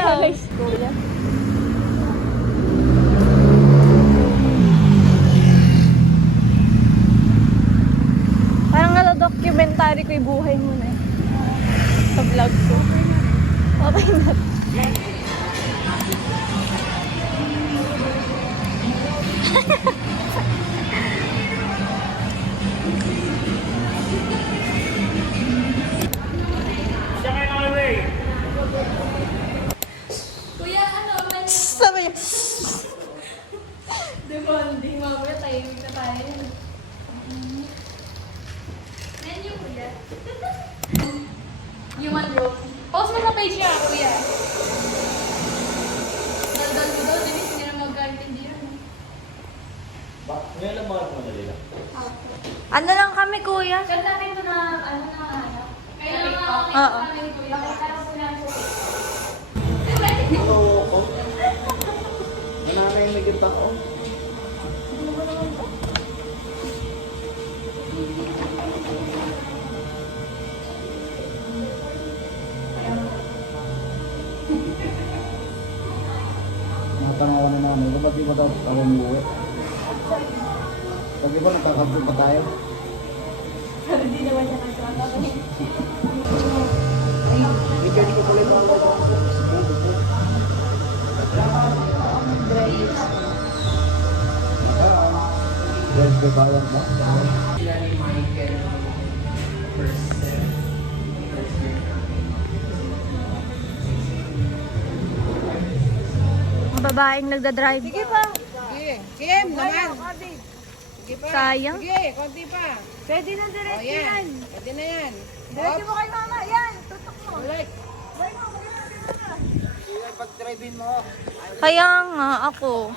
lang. Parang nalo-documentary ko yung buhay mo na eh. Sa vlog ko. Okay na. Kuya, ano? Sabi niya. Diba, hindi mamaya tahimik na tayo. Menu, kuya. Human rope. Post mo sa page niya, kuya. Daldal ko daw, Denise, hindi na magkaintindihan. Ngayon lang mga madali lang. Ano lang kami, kuya? Chat natin ito na, ano na, ano. Kaya lang nga, Oo. namin, kuya. Kaya po na sa Oo, oo. Nananay may gandang ko. Matanong ako na namin, ba't di ba daw tayo umuwi? Pag iba nagkakabdo pa tayo? Hindi naman siya nagkakata. Hindi pwede ko tuloy mga Dahil ko bayan mo? Sila ni Michael first year. Ang babaeng nagdadrive. Sige pa. Sige. Kim naman. Sige pa. Sayang. Sige, konti pa. Pwede na O diretso yan. Pwede na yan. Diretso mo kay mama. Yan. Tutok mo. Ulit. Sige, pag-drive-in mo. Kaya nga ako.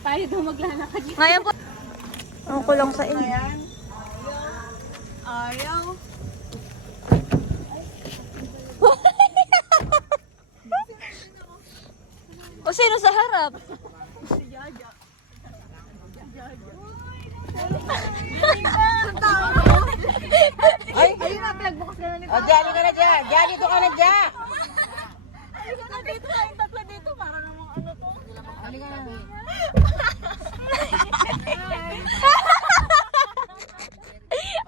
Tayo daw maglalakad. Ngayon po. Ano ko lang sa inyo. Ayaw. O sino sa harap? Ay, ayun na, pinagbukas ka na nito. O, Diyan, ka na dyan. Diyan, dito ka na dyan. Dito na dito. Yung tatlo dito. Para namang ano to. Halika na.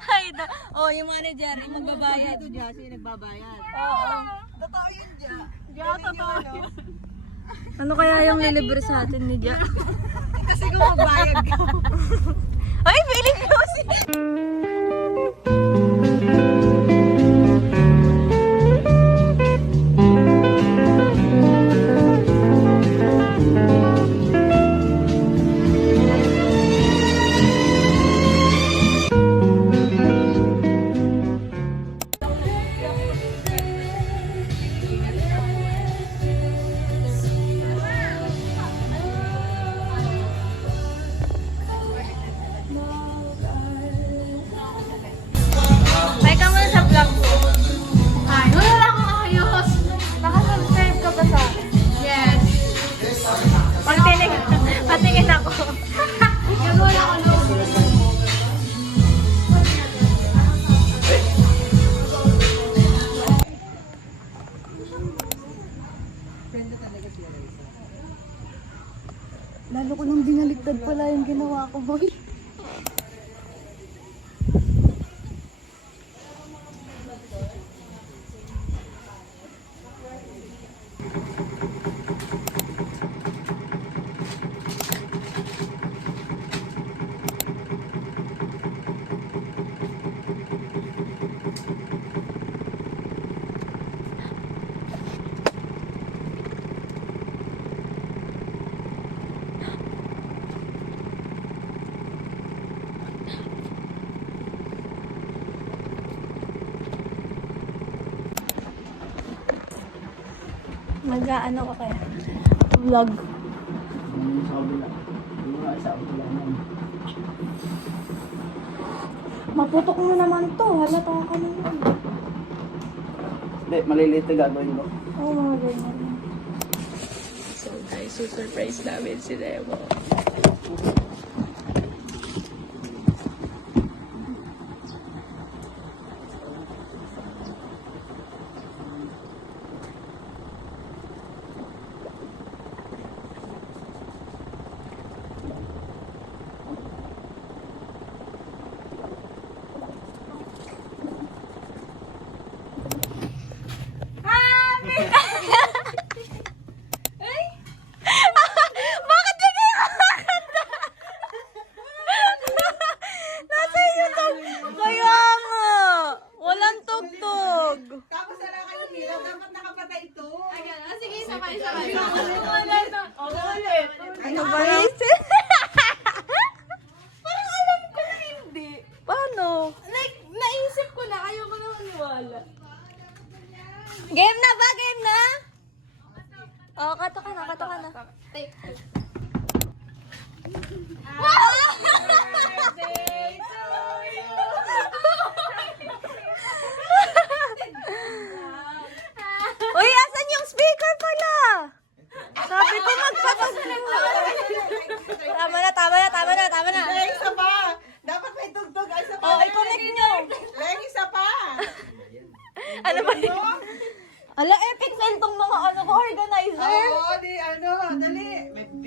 Ay, oh, yung manager, yung magbabayad. Ito, Diyan, siya nagbabayad. Oo. Totoo yun, Diyan. Diyan, totoo yun. Ano kaya yung lilibre sa atin ni Diyan? Kasi kung magbayad ka. Ay, feeling ko si... May ka muna sa vlog ko. Ay, wala lang akong ayos. Nakasubscribe ka ba sa akin? Yes. Patingin ako. Yung wala ko lang. Lalo ko nang binaligtad pala yung ginawa ko, boy. Mag-ano ka kaya? Vlog. Sa kabila. Sa kabila naman. Maputok mo naman to. Halata ka naman. Hindi, maliliit na gagawin ko. Oo, mga ganyan. So guys, surprise namin si Nemo. Ano ba yun? Parang alam ko na hindi. Paano? Like, naisip ko na, ayoko na maniwala. Game na ba? Game na? Oh, kato ka na, kato ka na. Take two. Uy, asan yung speaker pala? Sabi ko Tama na, tama na, tama na, tama na. Isa pa. Dapat may tugtog. Ay, isa pa. Oh, i-connect nyo. Leng, isa pa. Ano ba yun? Ala, epic fail tong mga organizer. Oo, di ano. Dali.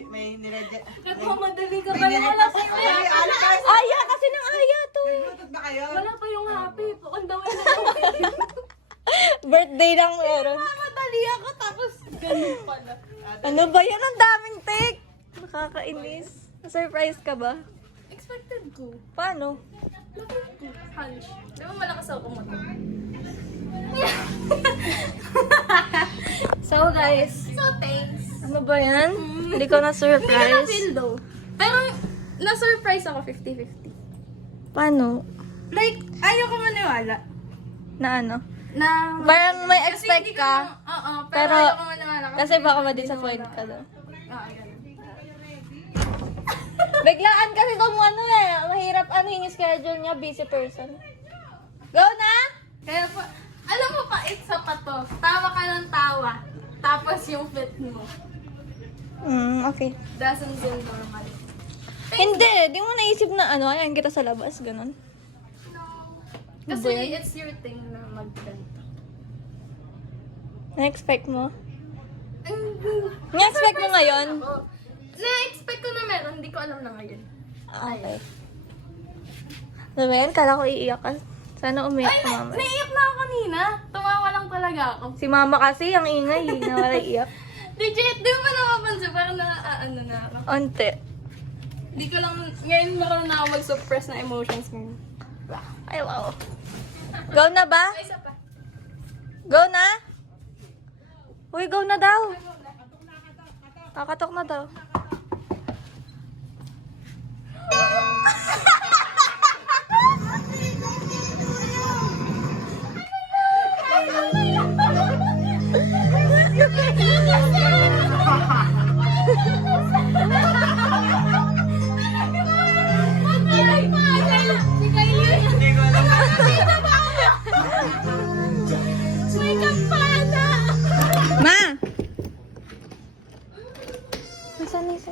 May niredya. Nagmamadali ka May pala. Wala pa niredya. Dali, ano guys? Aya, kasi nang aya to eh. Naglutot ba kayo? Wala pa yung happy. On the way na Birthday lang meron. Madali ako tapos ganun pala. Ano ba yan? Ang daming take. Nakakainis. Surprise ka ba? Expected ko. Paano? Hunch. Di ba malakas ako kumoto? So guys, So, thanks. ano ba yan? Hindi ko Hindi ko na-surprise. na-feel though. Pero, na-surprise ako 50-50. Paano? Like, ayoko maniwala. Na ano? Na, Parang may Kasi expect hindi ko- ka. Oo, pero Pero, ayoko maniwala. kasi baka ma-disappoint ka daw. Oo, ganun. Biglaan kasi itong ano eh. Mahirap ano yung schedule niya, busy person. Go na! Kaya po, alam mo pa, isa pa to. Tawa ka ng tawa. Tapos yung fit mo. Okay. Doesn't seem normal. Hindi, di mo naisip na ano, ayan kita sa labas, ganun. No. Kasi it's your thing na mag-ganito. Na-expect mo? Na-expect mo ngayon? Na-expect ko na meron, hindi ko alam na ngayon. Okay. Sabi yan, kala ko iiyak ka. Sana umiyak Ay, ka mama. naiiyak na ako kanina. Tumawa lang talaga ako. Si mama kasi, ang ingay, na wala iiyak. Legit, di mo ba nakapansin? Parang ano na ako. Onte. Di ko lang, ngayon marunong na ako mag-suppress na emotions ngayon. Ay, wow. Go na ba? Ay, isa pa. Go na? Uy, go na daw. Kakatok na daw. Ma! Nasaan na isa?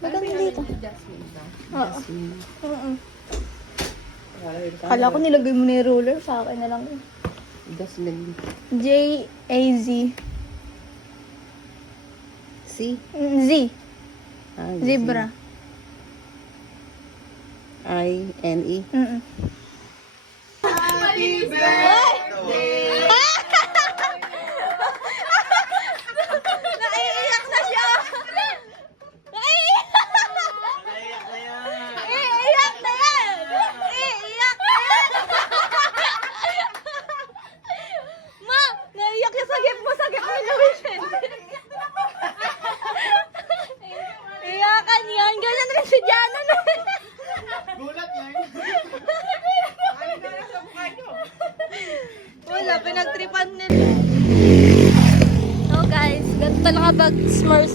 Maganda dito. Oo. Kala ko nilagay mo na yung ruler. Sa akin na lang yun. Jasmine. J-A-Z. C. Z. Zebra. I-N-E. Happy birthday! Naiiyak na siya! Naiiyak! Iiyak na yan! Iiyak na yan! Ma! Naiiyak siya sa gift mo sa gift mo Lucian. Iyakan yan! Ganyan rin si Jana na. Gulat yan. Wala, pinagtripan nila. So guys, ganito talaga pag small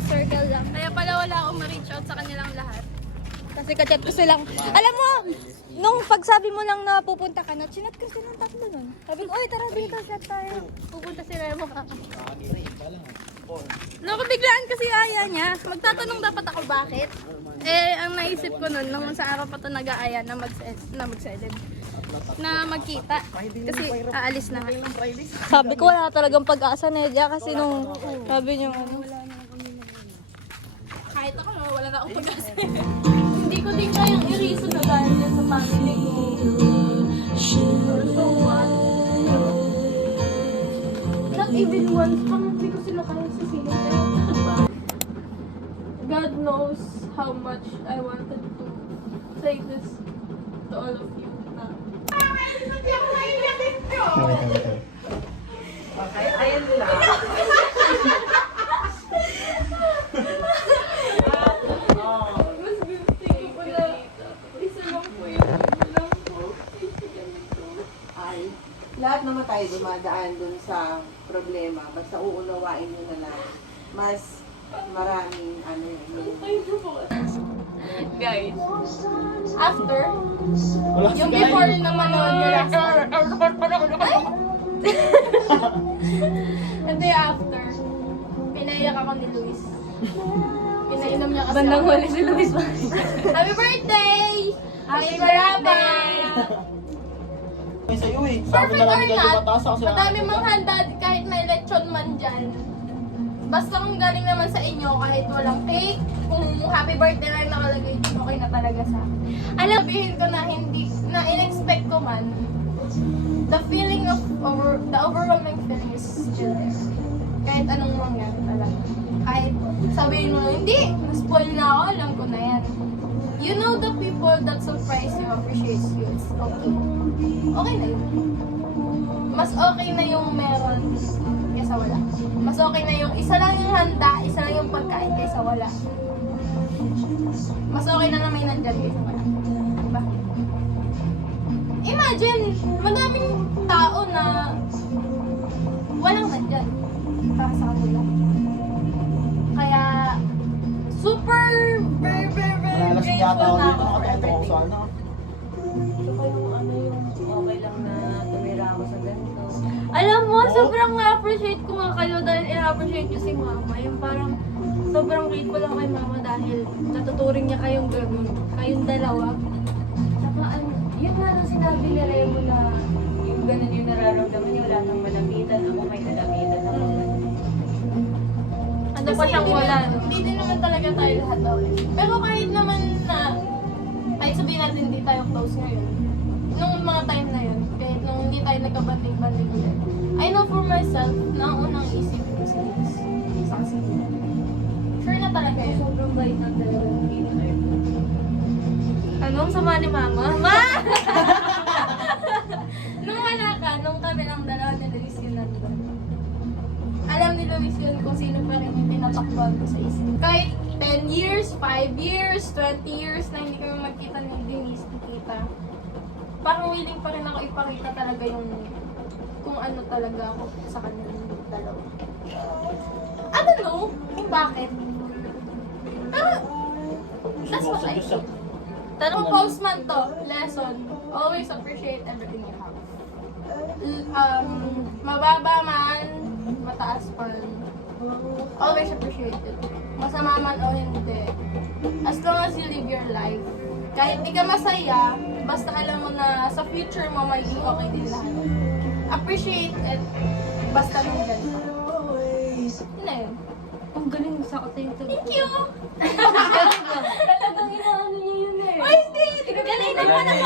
circle lang. Kaya pala wala akong ma-reach out sa kanilang lahat. Kasi kachat ko silang, alam mo, nung pagsabi mo lang na pupunta ka na, chinat ko silang tatlo nun. Sabi ko, oy tara dito, chat tayo. Pupunta sila yung mukha. Nakabiglaan kasi aya niya. Magtatanong dapat ako bakit. Eh, ang naisip ko nun, nung sa araw pa ito nag-aaya na mag-selid. Na magkita. Kasi aalis na nga. Sabi ko, wala talagang pag-asa na Edya kasi nung sabi niyo ano. Kahit ako, wala na akong pag-asa. Hindi ko din kayang i-reason na dahil na sa family ko. So what? Not even once, parang hindi ko sila kaya sa sinin. God knows how much I wanted to say this to all of you. Okay. dumadaan dun sa problema, basta uunawain nyo na lang, mas maraming ano yun. Guys, after, yung before na manood nyo last time. Hindi, after, pinaiyak ako ni Luis. Pinainom niya kasi Bandang ako. huli si Luis. Happy birthday! Happy birthday! May sa'yo eh. Sabi Perfect na or lang dyan not, tumataas ako sa madami mang handa kahit may lechon man dyan. Basta kung galing naman sa inyo, kahit walang cake, kung happy birthday lang nakalagay dyan, okay na talaga sa akin. Alam, sabihin ko na hindi, na in-expect ko man, the feeling of, the overwhelming feeling is still there. Kahit anong mangyari talaga. Kahit sabihin mo, hindi, spoil na ako, alam ko na yan. You know the people that surprise you, appreciate you, it's okay. Okay na yun. Mas okay na yung meron kaysa wala. Mas okay na yung isa lang yung handa, isa lang yung pagkain kaysa wala. Mas okay na may nandyan kaysa wala. Diba? Imagine, madaming tao na walang nandyan para sa kanila. Kaya, super, very, very, very Manalas grateful yata ako na dito. ako for Nakatawa ko everything. sa ano. Ito pa yung ano yung okay lang na tumira ako sa ganito. Alam mo, sobrang na-appreciate ko nga kayo dahil i-appreciate nyo si mama. Yung parang sobrang grateful lang kay mama dahil natuturing niya kayong gano'n. Kayong dalawa. Saka ano, yun nga nang sinabi ni Remo na yung ganun yung nararamdaman niya, wala nang malamitan, ako may kalamitan ako. Ano pa siyang wala, no? Hindi din naman talaga tayo lahat always. Pero kahit naman na, kahit sabihin natin hindi tayo close ngayon, nung mga time na yun, kahit nung hindi tayo nagkabanting-banting ulit, I know for myself na ang unang isip ko si Liz. Saksi. Sure na talaga yun. Sobrang bait ng dalawa ng Gator. Ano ang sama ni mama? Ma! Nung wala ka, nung kami lang dalawa ni Luis yun nandun. Alam ni Luis yun kung sino pa rin yung tinatakbuhan ko sa isip. Kahit 10 years, 5 years, 20 years na hindi kami magkita ni Denise, nakita. Parang willing pa rin ako ipakita talaga yung kung ano talaga ako sa kanilang dalawa. I don't know kung bakit. Pero, that's what I think. Tanong postman to, lesson, always appreciate everything you have. Mababa man, mataas man, always appreciate it. Masama man o hindi. As long as you live your life, kahit di ka masaya, basta alam mo na sa future mo magiging okay din lahat. Appreciate it, basta nandyan ka. Yun na yun. Ang galing sa ako tayo ito. Thank you! Talagang inaano niya yun eh. Ay, hindi! Galing naman ang